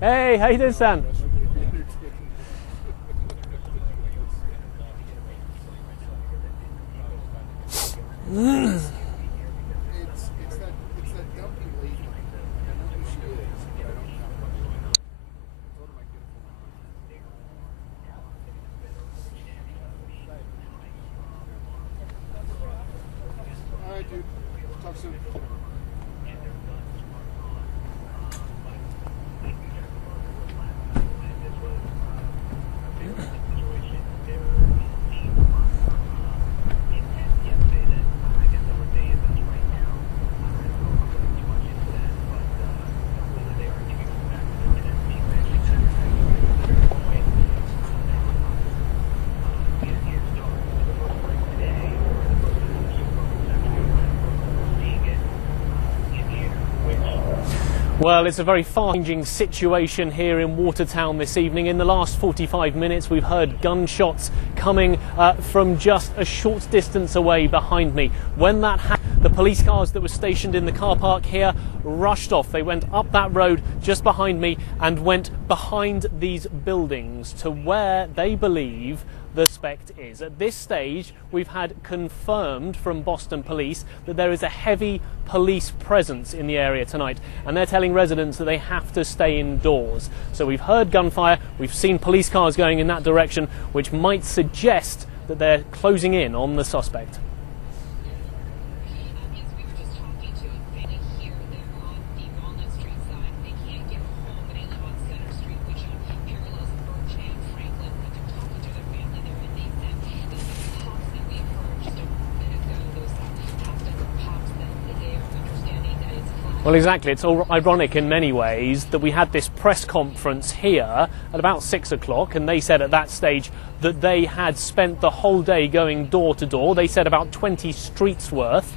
Hey, how you doing, Stan? It's that dumpy lady. I know who she is, but I don't know. What am I getting from? All right, dude. Talk soon. Well, it's a very far-changing situation here in Watertown this evening. In the last 45 minutes, we've heard gunshots coming from just a short distance away behind me. When that happened, the police cars that were stationed in the car park here rushed off. They went up that road just behind me and went behind these buildings to where they believe the suspect is. At this stage, we've had confirmed from Boston Police that there is a heavy police presence in the area tonight, and they're telling residents that they have to stay indoors. So we've heard gunfire, we've seen police cars going in that direction, which might suggest that they're closing in on the suspect. Well, exactly. It's all ironic in many ways that we had this press conference here at about 6 o'clock, and they said at that stage that they had spent the whole day going door to door. They said about 20 streets worth,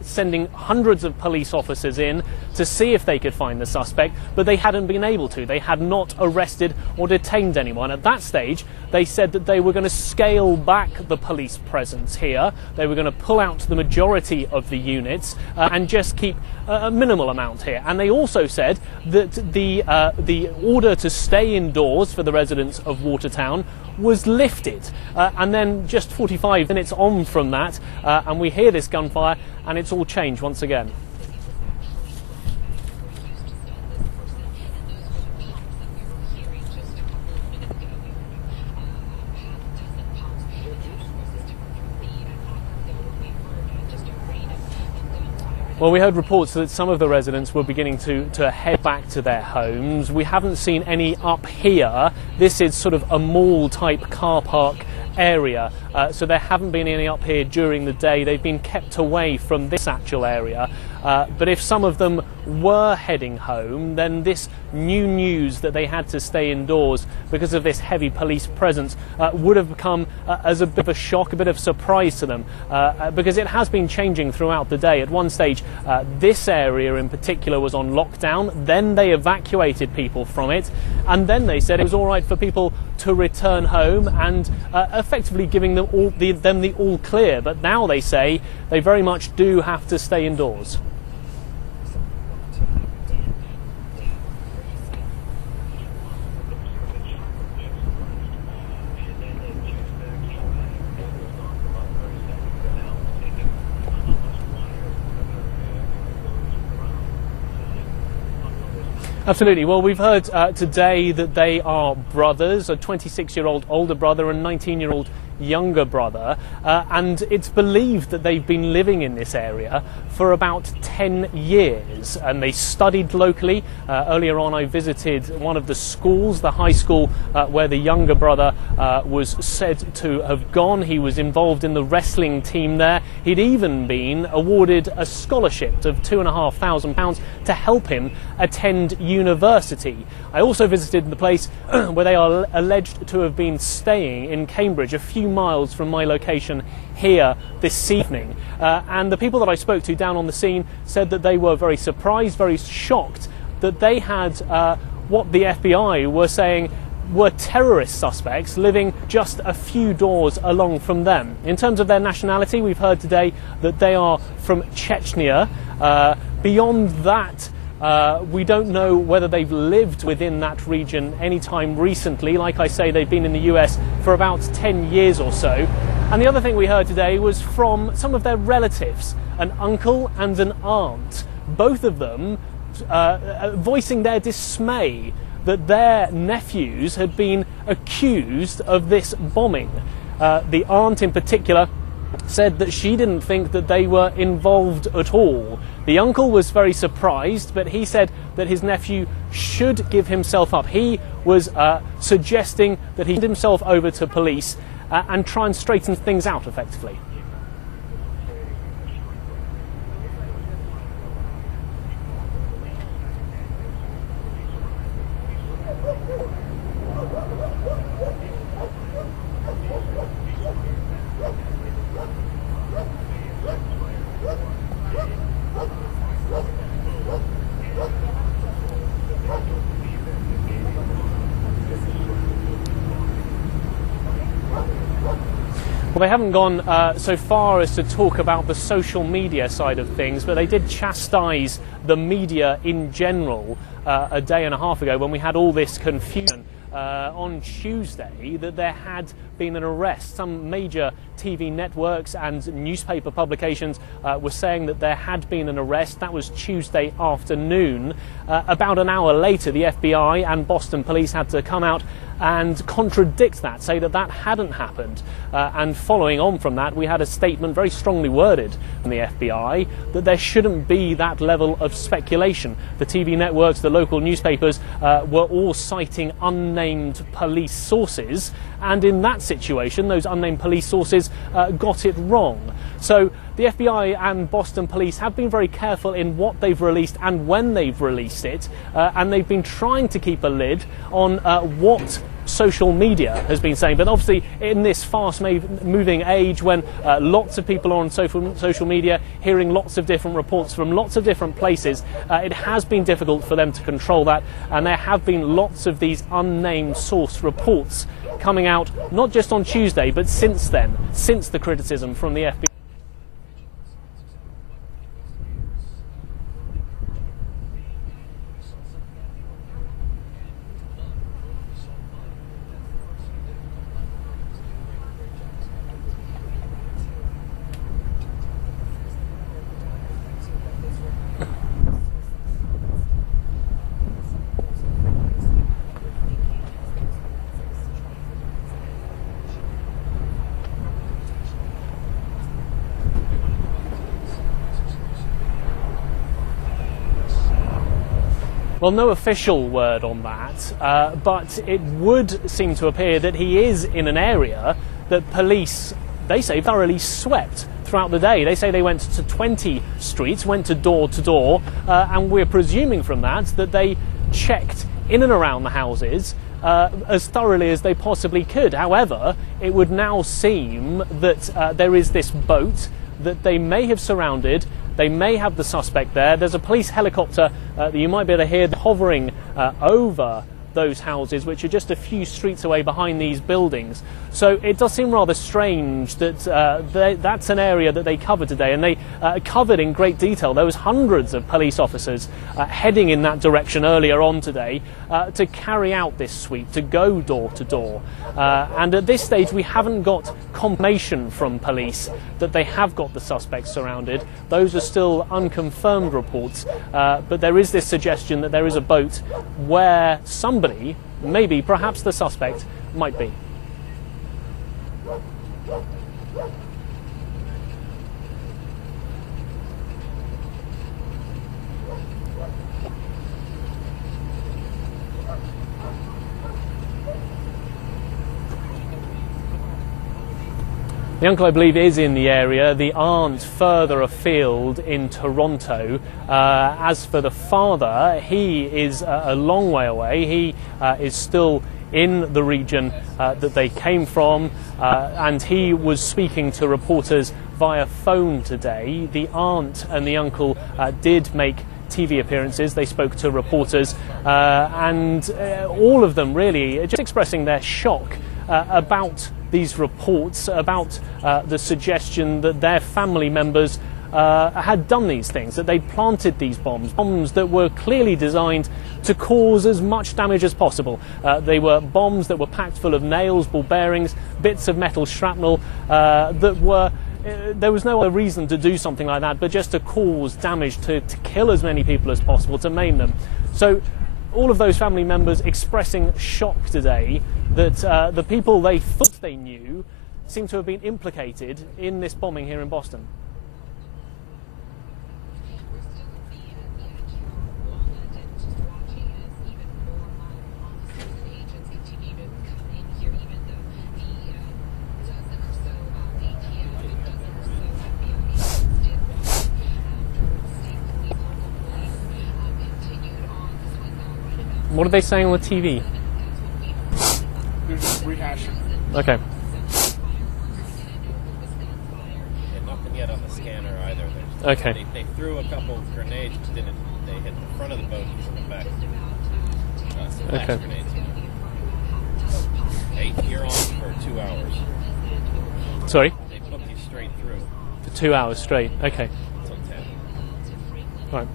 sending hundreds of police officers in to see if they could find the suspect, but they hadn't been able to. They had not arrested or detained anyone. At that stage, they said that they were going to scale back the police presence here. They were going to pull out the majority of the units and just keep a minimal amount here. And they also said that the order to stay indoors for the residents of Watertown was lifted. And then just 45 minutes on from that, and we hear this gunfire, and it's all changed once again. Well, we heard reports that some of the residents were beginning to head back to their homes. We haven't seen any up here. This is sort of a mall-type car park area, so there haven't been any up here during the day. They've been kept away from this actual area. But if some of them were heading home, then this new news that they had to stay indoors because of this heavy police presence would have come as a bit of a shock, a bit of surprise to them, because it has been changing throughout the day. At one stage, this area in particular was on lockdown. Then they evacuated people from it, and then they said it was all right for people to return home, and effectively giving them the all clear. But now they say they very much do have to stay indoors. Absolutely. Well, we've heard today that they are brothers, a 26-year-old older brother and 19-year-old younger brother, and it's believed that they've been living in this area for about 10 years, and they studied locally. Earlier on, I visited one of the schools, the high school where the younger brother was said to have gone. He was involved in the wrestling team there. He'd even been awarded a scholarship of £2,500 to help him attend university. I also visited the place where they are alleged to have been staying in Cambridge, a few miles from my location here this evening. And the people that I spoke to down on the scene said that they were very surprised, very shocked that they had what the FBI were saying were terrorist suspects living just a few doors along from them. In terms of their nationality, we've heard today that they are from Chechnya. Beyond that, We don't know whether they've lived within that region anytime recently. Like I say, they've been in the US for about 10 years or so. And the other thing we heard today was from some of their relatives, an uncle and an aunt, both of them voicing their dismay that their nephews had been accused of this bombing. The aunt in particular said that she didn't think that they were involved at all. The uncle was very surprised, but he said that his nephew should give himself up. He was suggesting that he hand himself over to police and try and straighten things out effectively. Well, they haven't gone so far as to talk about the social media side of things, but they did chastise the media in general a day and a half ago when we had all this confusion on Tuesday that there had been an arrest. Some major TV networks and newspaper publications were saying that there had been an arrest. That was Tuesday afternoon. About an hour later, the FBI and Boston police had to come out and contradict that, say that that hadn't happened. And following on from that, we had a statement very strongly worded from the FBI that there shouldn't be that level of speculation. The TV networks, the local newspapers were all citing unnamed police sources, and in that situation, those unnamed police sources got it wrong. So the FBI and Boston police have been very careful in what they've released and when they've released it, and they've been trying to keep a lid on what social media has been saying. But obviously in this fast-moving age when lots of people are on social media, hearing lots of different reports from lots of different places, it has been difficult for them to control that, and there have been lots of these unnamed source reports coming out, not just on Tuesday, but since then, since the criticism from the FBI. Well, no official word on that, but it would seem to appear that he is in an area that police, they say, thoroughly swept throughout the day. They say they went to 20 streets, went to door, and we're presuming from that that they checked in and around the houses as thoroughly as they possibly could. However, it would now seem that there is this boat that they may have surrounded. They may have the suspect there. There's a police helicopter that you might be able to hear hovering over those houses, which are just a few streets away behind these buildings. So it does seem rather strange that that's an area that they covered today, and they covered in great detail. There was hundreds of police officers heading in that direction earlier on today to carry out this sweep, to go door to door. And at this stage, we haven't got confirmation from police that they have got the suspects surrounded. Those are still unconfirmed reports, but there is this suggestion that there is a boat where somebody, maybe perhaps the suspect, might be. The uncle, I believe, is in the area. The aunt further afield in Toronto. As for the father, he is a long way away. He is still in the region that they came from, and he was speaking to reporters via phone today. The aunt and the uncle did make TV appearances. They spoke to reporters, and all of them really just expressing their shock about these reports, about the suggestion that their family members had done these things, that they'd planted these bombs that were clearly designed to cause as much damage as possible. They were bombs that were packed full of nails, ball bearings, bits of metal shrapnel there was no other reason to do something like that but just to cause damage, to kill as many people as possible, to maim them. So all of those family members expressing shock today that the people they thought they knew seem to have been implicated in this bombing here in Boston. What are they saying on the TV? They're just rehashing. Okay. And nothing yet on the scanner either. Okay. They threw a couple of grenades, but didn't. They hit the front of the boat and the back. Splash Okay. grenades. Hey, you're on for 2 hours. Sorry? They put you straight through. For 2 hours straight. Okay. It's on 10. Right.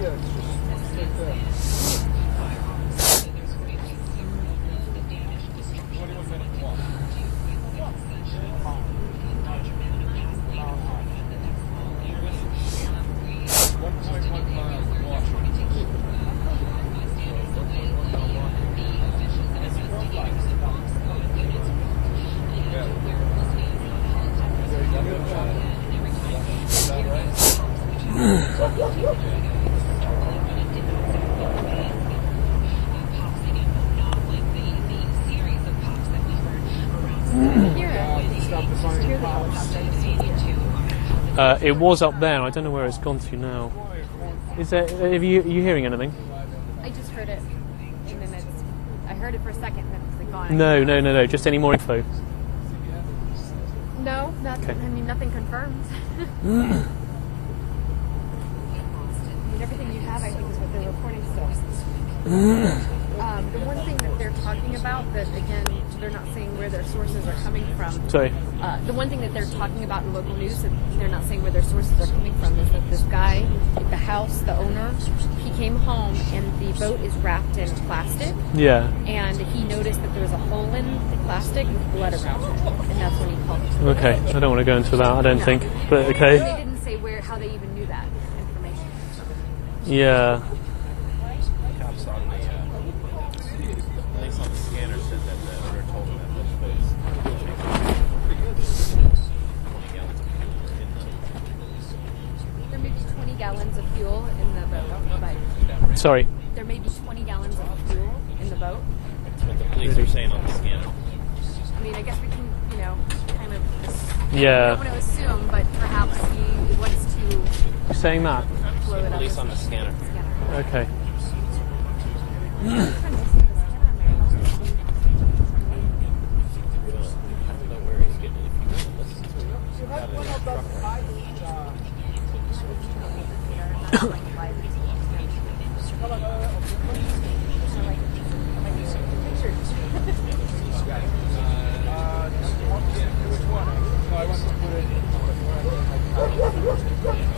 Yeah, it's just straight there. It was up there. I don't know where it's gone to now. Is there? Are you hearing anything? I just heard it in the midst. I heard it for a second, and then it's like gone. No. Just any more info. No, nothing. Okay. I mean, nothing confirmed. I mean, everything you have, I think, is what they're reporting still. The one thing that they're talking about, that again, they're not saying where their sources are coming from. Sorry. The one thing that they're talking about in local news, that they're not saying where their sources are coming from, is that this guy, the house, the owner, he came home and the boat is wrapped in plastic. Yeah. And he noticed that there was a hole in the plastic with blood around it, and that's when he called it. Okay. I don't want to go into that. I don't think. But okay. They didn't say how they even knew that information. Yeah. Cops on the, at least on the scanner said that they were told that this was 20 gallons of fuel were in the. There may be 20 gallons of fuel in the boat, but Sorry. there may be 20 gallons of fuel in the boat. That's what the police are saying on the scanner. I mean, I guess we can, kind of. I Yeah. don't want to assume, but perhaps he wants to You're saying that? blow it up. Police on the scanner. Okay. I don't know where he's getting it. If you want to listen to it, you got it in the truck. Which one? No, I want to put it in.